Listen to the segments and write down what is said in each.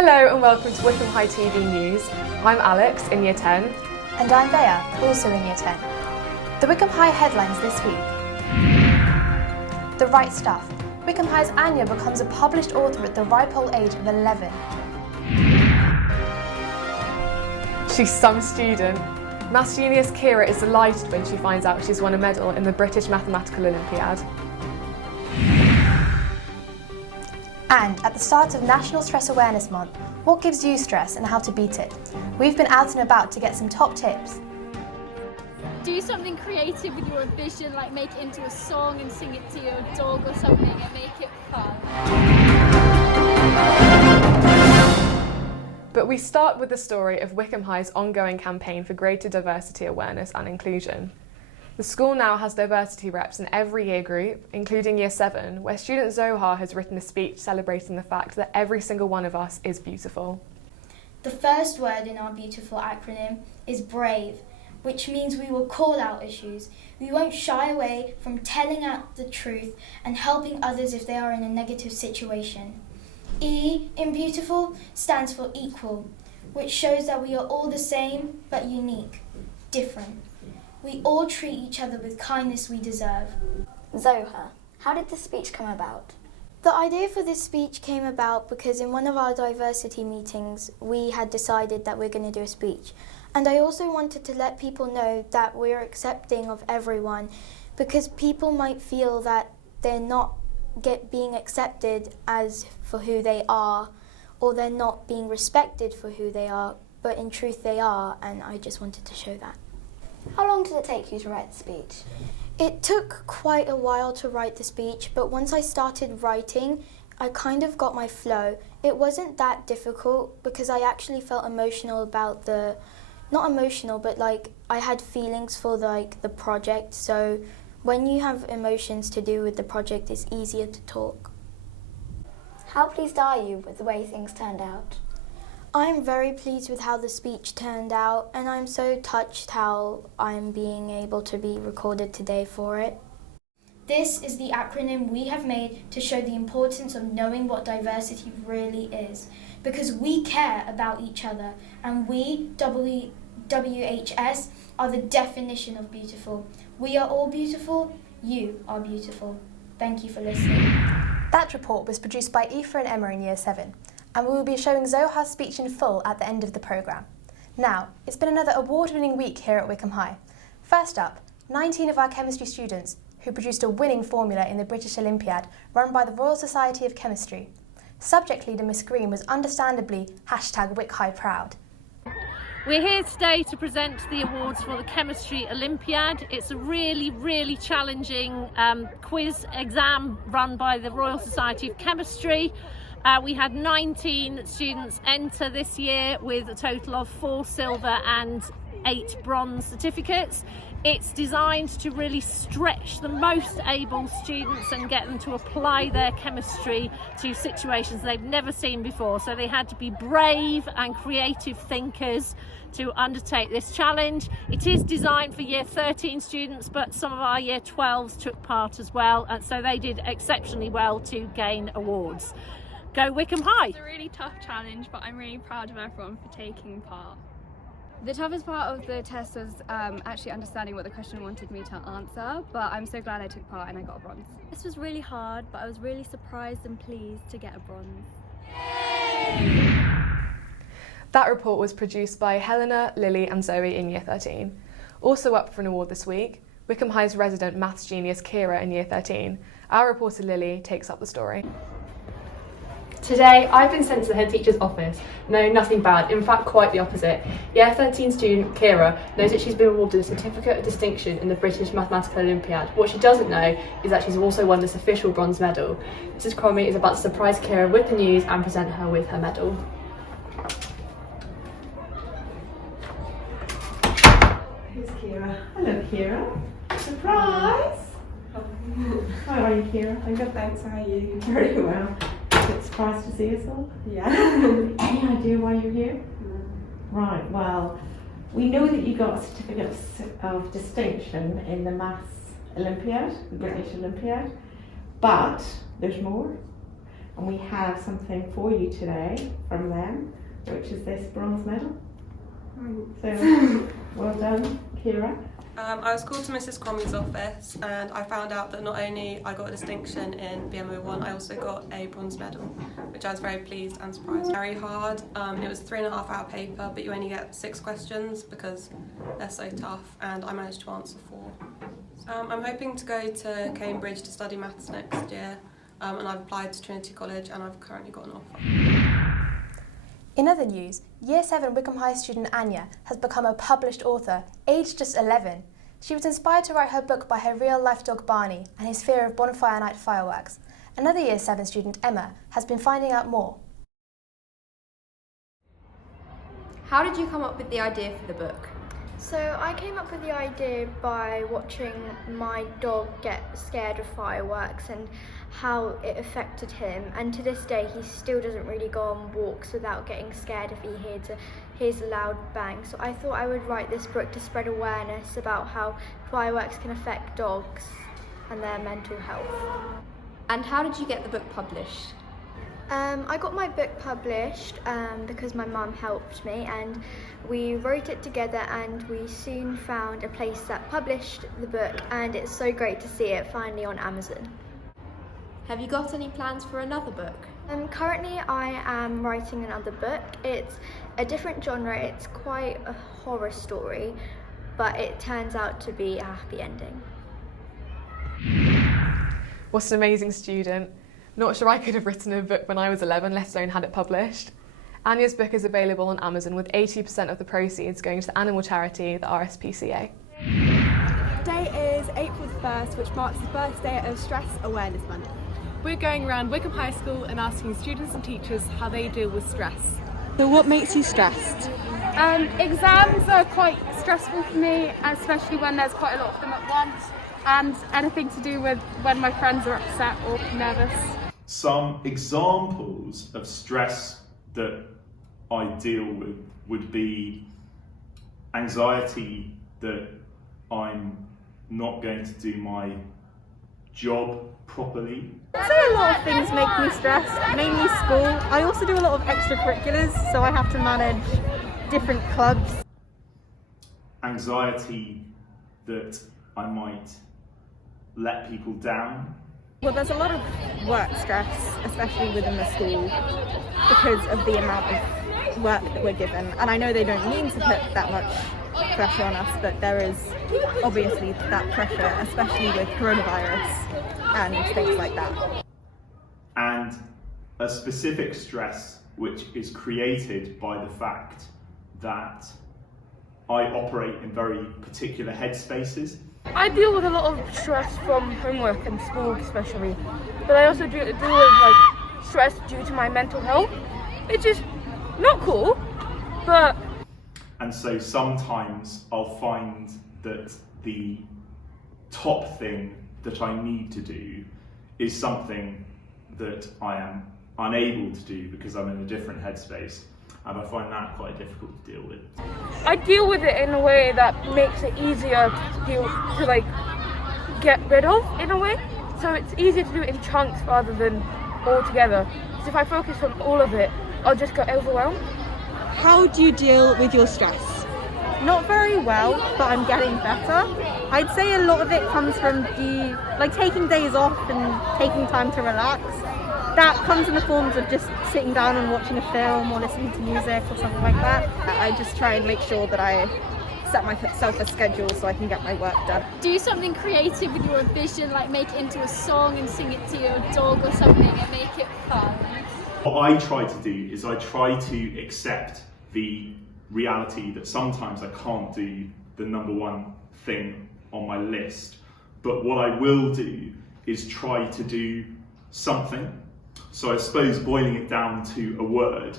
Hello and welcome to Wycombe High TV News. I'm Alex in Year 10. And I'm Deya, also in Year 10. The Wycombe High headlines this week. The Right Stuff. Wycombe High's Anya becomes a published author at the ripe old age of 11. She's some student. Maths genius Kira is delighted when she finds out she's won a medal in the British Mathematical Olympiad. And at the start of National Stress Awareness Month, what gives you stress and how to beat it? We've been out and about to get some top tips. Do something creative with your vision, like make it into a song and sing it to your dog or something and make it fun. But we start with the story of Wycombe High's ongoing campaign for greater diversity awareness and inclusion. The school now has diversity reps in every year group, including Year 7, where student Zohar has written a speech celebrating the fact that every single one of us is beautiful. The first word in our beautiful acronym is brave, which means we will call out issues. We won't shy away from telling out the truth and helping others if they are in a negative situation. E in beautiful stands for equal, which shows that we are all the same but unique, different. We all treat each other with kindness we deserve. Zohar, how did the speech come about? The idea for this speech came about because in one of our diversity meetings, we had decided that we're going to do a speech. And I also wanted to let people know that we're accepting of everyone, because people might feel that they're not being accepted as for who they are, or they're not being respected for who they are, but in truth they are, and I just wanted to show that. How long did it take you to write the speech? It took quite a while to write the speech, but once I started writing, I kind of got my flow. It wasn't that difficult because I actually felt emotional about not emotional, but like I had feelings for the project. So when you have emotions to do with the project, it's easier to talk. How pleased are you with the way things turned out? I'm very pleased with how the speech turned out, and I'm so touched how I'm being able to be recorded today for it. This is the acronym we have made to show the importance of knowing what diversity really is, because we care about each other, and we, WHS, are the definition of beautiful. We are all beautiful, you are beautiful. Thank you for listening. That report was produced by Aoife and Emma in Year 7. And we will be showing Zohar's speech in full at the end of the programme. Now, it's been another award-winning week here at Wycombe High. First up, 19 of our chemistry students who produced a winning formula in the British Olympiad run by the Royal Society of Chemistry. Subject leader Miss Green was understandably #WicHighProud. We're here today to present the awards for the Chemistry Olympiad. It's a really challenging quiz exam run by the Royal Society of Chemistry. We had 19 students enter this year with a total of 4 silver and 8 bronze certificates. It's designed to really stretch the most able students and get them to apply their chemistry to situations they've never seen before. So they had to be brave and creative thinkers to undertake this challenge. It is designed for Year 13 students, but some of our Year 12s took part as well, and so they did exceptionally well to gain awards. Go Wycombe High! It's a really tough challenge, but I'm really proud of everyone for taking part. The toughest part of the test was actually understanding what the question wanted me to answer, but I'm so glad I took part and I got a bronze. This was really hard, but I was really surprised and pleased to get a bronze. That report was produced by Helena, Lily and Zoe in Year 13. Also up for an award this week, Wycombe High's resident maths genius Kira in Year 13. Our reporter Lily takes up the story. Today, I've been sent to the head teacher's office. No, nothing bad, in fact quite the opposite. Year 13 student Kira knows that she's been awarded a certificate of distinction in the British Mathematical Olympiad. What she doesn't know is that she's also won this official bronze medal. Mrs Cromie is about to surprise Kira with the news and present her with her medal. Here's Kira. Hello Kira. Surprise! How are you Kira? I'm good, thanks. How are you? Very well. Surprised to see us all? Yeah. Any idea why you're here? No. Right, well, we know that you got a certificate of distinction in the Maths Olympiad, the British Olympiad, but there's more. and we have something for you today from them, which is this bronze medal. So well done, Kira. I was called to Mrs. Cromley's office and I found out that not only I got a distinction in BMO1, I also got a bronze medal, which I was very pleased and surprised. Very hard. It was a 3.5 hour paper, but you only get 6 questions because they're so tough, and I managed to answer 4. I'm hoping to go to Cambridge to study maths next year, and I've applied to Trinity College and I've currently got an offer. In other news, Year 7 Wycombe High student Anya has become a published author, aged just 11. She was inspired to write her book by her real-life dog Barney and his fear of bonfire night fireworks. Another Year 7 student, Emma, has been finding out more. How did you come up with the idea for the book? So I came up with the idea by watching my dog get scared of fireworks and how it affected him, and to this day he still doesn't really go on walks without getting scared if he hears a loud bang. So I thought I would write this book to spread awareness about how fireworks can affect dogs and their mental health. And how did you get the book published? I got my book published because my mum helped me, and we wrote it together, and we soon found a place that published the book, and it's so great to see it finally on Amazon. Have you got any plans for another book? Currently I am writing another book. It's a different genre, it's quite a horror story, but it turns out to be a happy ending. What an amazing student. Not sure I could have written a book when I was 11, let alone had it published. Anya's book is available on Amazon with 80% of the proceeds going to the animal charity, the RSPCA. Today is April 1st, which marks the first day of Stress Awareness Month. We're going around Wycombe High School and asking students and teachers how they deal with stress. So what makes you stressed? Exams are quite stressful for me, especially when there's quite a lot of them at once, and anything to do with when my friends are upset or nervous. Some examples of stress that I deal with would be anxiety that I'm not going to do my job properly. I'd say a lot of things make me stressed, mainly school. I also do a lot of extracurriculars, so I have to manage different clubs. Anxiety that I might let people down. Well, there's a lot of work stress, especially within the school, because of the amount of work that we're given. And I know they don't mean to put that much pressure on us, but there is obviously that pressure, especially with coronavirus and things like that. And a specific stress which is created by the fact that I operate in very particular headspaces. I deal with a lot of stress from homework and school especially, but I also deal with stress due to my mental health, which is not cool, but... And so sometimes I'll find that the top thing that I need to do is something that I am unable to do because I'm in a different headspace, and I find that quite difficult to deal with. I deal with it in a way that makes it easier to get rid of, in a way. So it's easier to do it in chunks rather than all together. Because if I focus on all of it, I'll just get overwhelmed. How do you deal with your stress? Not very well, but I'm getting better. I'd say a lot of it comes from taking days off and taking time to relax. That comes in the forms of just sitting down and watching a film or listening to music or something like that. I just try and make sure that I set myself a schedule so I can get my work done. Do something creative with your vision, like make it into a song and sing it to your dog or something and make it fun. What I try to do is I try to accept the reality that sometimes I can't do the number one thing on my list, but what I will do is try to do something. So I suppose boiling it down to a word,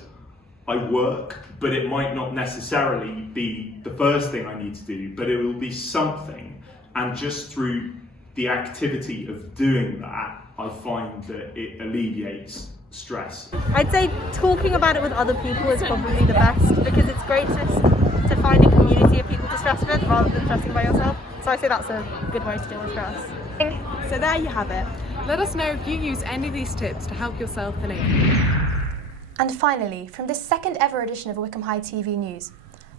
I work, but it might not necessarily be the first thing I need to do, but it will be something, and just through the activity of doing that, I find that it alleviates stress. I'd say talking about it with other people is probably the best, because it's great to find a community of people to stress with rather than stressing by yourself. So I say that's a good way to deal with stress. So there you have it. Let us know if you use any of these tips to help yourself and others. And finally, from this second ever edition of Wycombe High TV News.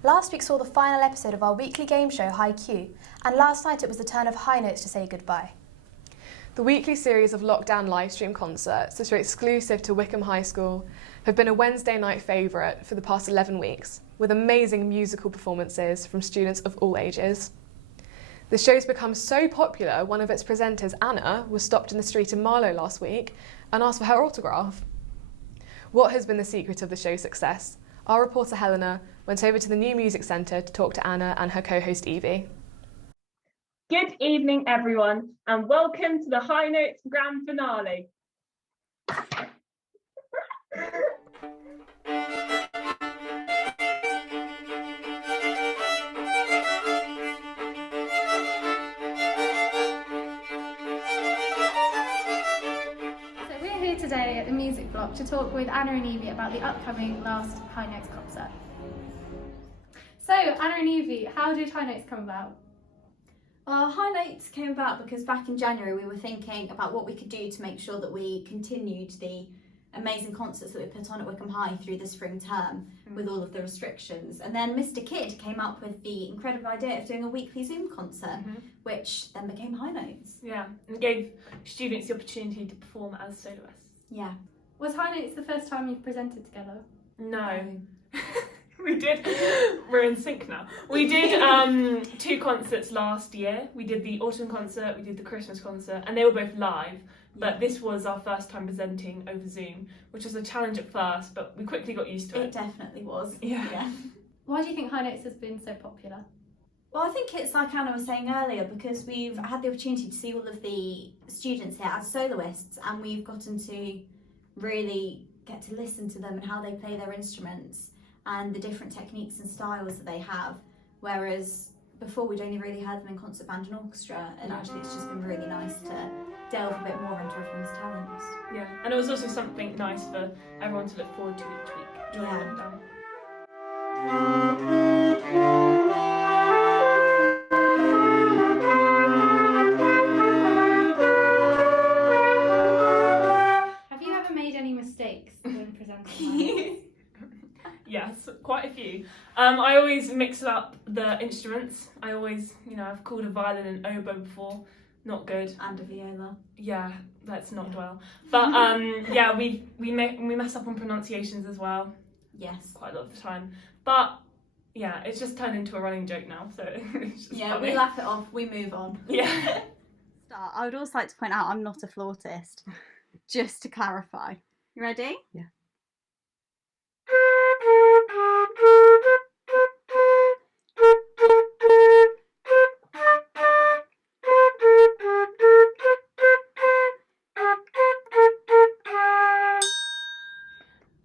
Last week saw the final episode of our weekly game show High Q, and last night it was the turn of High Notes to say goodbye. The weekly series of lockdown livestream concerts that are exclusive to Wycombe High School have been a Wednesday night favourite for the past 11 weeks, with amazing musical performances from students of all ages. The show's become so popular, one of its presenters, Anna, was stopped in the street in Marlow last week and asked for her autograph. What has been the secret of the show's success? Our reporter Helena went over to the New Music Centre to talk to Anna and her co-host Evie. Good evening, everyone, and welcome to the High Notes Grand Finale. Today at the Music Block to talk with Anna and Evie about the upcoming last High Notes concert. So, Anna and Evie, how did High Notes come about? Well, High Notes came about because back in January we were thinking about what we could do to make sure that we continued the amazing concerts that we put on at Wycombe High through the spring term with all of the restrictions. And then Mr. Kidd came up with the incredible idea of doing a weekly Zoom concert, which then became High Notes. Yeah, and gave students the opportunity to perform as soloists. Yeah. Was High Notes the first time you've presented together? No. We did. We're in sync now. We did 2 concerts last year. We did the autumn concert, we did the Christmas concert, and they were both live. But this was our first time presenting over Zoom, which was a challenge at first, but we quickly got used to it. It definitely was. Yeah. Why do you think High Notes has been so popular? Well, I think it's like Anna was saying earlier, because we've had the opportunity to see all of the students here as soloists, and we've gotten to really get to listen to them and how they play their instruments and the different techniques and styles that they have, whereas before we'd only really heard them in concert band and orchestra, and actually it's just been really nice to delve a bit more into everyone's talents. Yeah, and it was also something nice for everyone to look forward to each week during lockdown. Have you ever made any mistakes when presenting? Yes, quite a few. I always mix up the instruments. I always, I've called a violin and oboe before. Not good. And a viola. Yeah, let's not dwell. But yeah, we mess up on pronunciations as well. Yes. Quite a lot of the time. But yeah, it's just turned into a running joke now, so it's just yeah, funny. we laugh it off, we move on. Yeah. I would also like to point out I'm not a flautist, just to clarify. You ready? Yeah.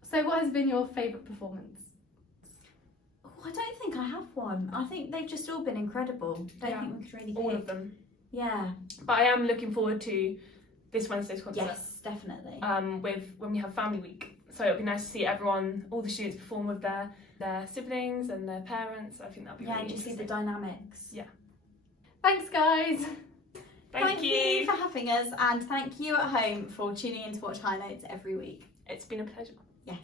So what has been your favourite performance? Oh, I don't think I have one. I think they've just all been incredible. Don't think we could really all pick. of them. Yeah. But I am looking forward to this Wednesday's concert. Yes, definitely. When we have Family Week. So it'll be nice to see everyone, all the students perform with their siblings and their parents. I think that'll be really and interesting. just see the dynamics. Yeah. Thanks, guys. Thank you for having us, and thank you at home for tuning in to watch High Notes every week. It's been a pleasure. Yes.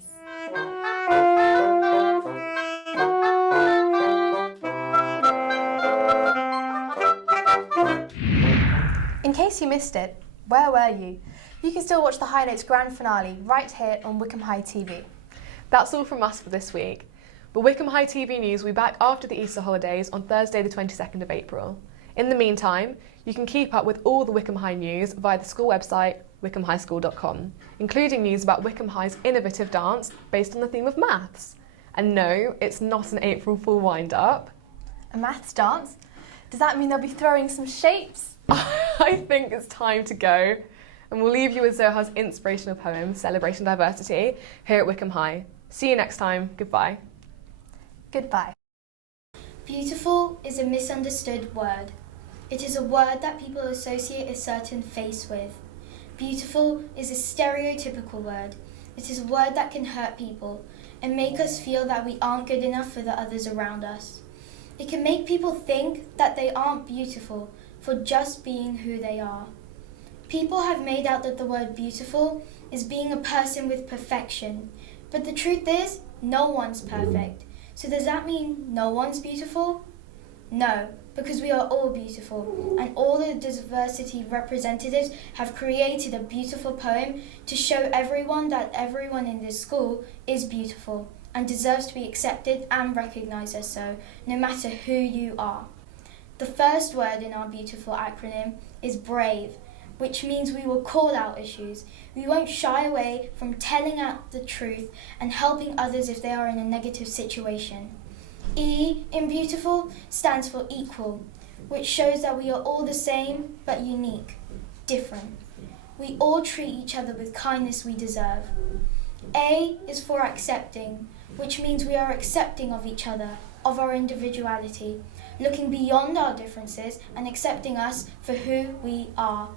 In case you missed it, where were you? You can still watch the High Notes Grand Finale right here on Wycombe High TV. That's all from us for this week. But Wycombe High TV News will be back after the Easter holidays on Thursday the 22nd of April. In the meantime, you can keep up with all the Wycombe High news via the school website wycombehighschool.com, including news about Wycombe High's innovative dance based on the theme of maths. And no, it's not an April Fool wind-up. A maths dance? Does that mean they'll be throwing some shapes? I think it's time to go. And we'll leave you with Zoha's inspirational poem, Celebrating Diversity, here at Wycombe High. See you next time. Goodbye. Goodbye. Beautiful is a misunderstood word. It is a word that people associate a certain face with. Beautiful is a stereotypical word. It is a word that can hurt people and make us feel that we aren't good enough for the others around us. It can make people think that they aren't beautiful for just being who they are. People have made out that the word beautiful is being a person with perfection, but the truth is, no one's perfect. So does that mean no one's beautiful? No, because we are all beautiful, and all the diversity representatives have created a beautiful poem to show everyone that everyone in this school is beautiful and deserves to be accepted and recognised as so, no matter who you are. The first word in our beautiful acronym is brave, which means we will call out issues. We won't shy away from telling out the truth and helping others if they are in a negative situation. E in beautiful stands for equal, which shows that we are all the same but unique, different. We all treat each other with kindness we deserve. A is for accepting, which means we are accepting of each other, of our individuality, looking beyond our differences and accepting us for who we are.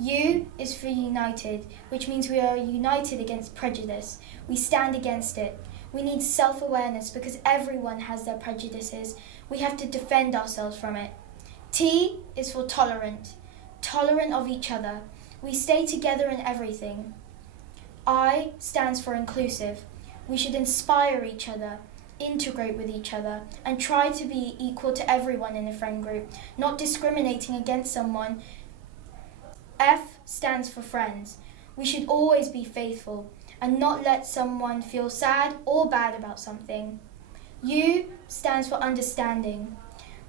U is for united, which means we are united against prejudice. We stand against it. We need self-awareness because everyone has their prejudices. We have to defend ourselves from it. T is for tolerant, tolerant of each other. We stay together in everything. I stands for inclusive. We should inspire each other, integrate with each other, and try to be equal to everyone in a friend group, not discriminating against someone. F stands for friends. We should always be faithful and not let someone feel sad or bad about something. U stands for understanding,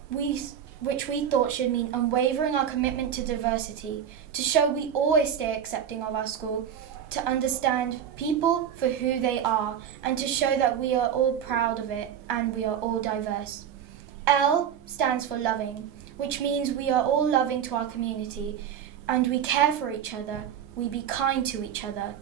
which we thought should mean unwavering our commitment to diversity, to show we always stay accepting of our school, to understand people for who they are, and to show that we are all proud of it and we are all diverse. L stands for loving, which means we are all loving to our community, and we care for each other, we be kind to each other.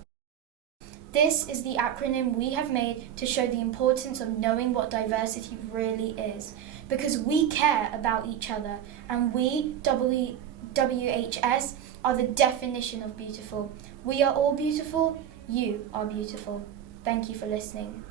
This is the acronym we have made to show the importance of knowing what diversity really is, because we care about each other, and we, WHS, are the definition of beautiful. We are all beautiful, you are beautiful. Thank you for listening.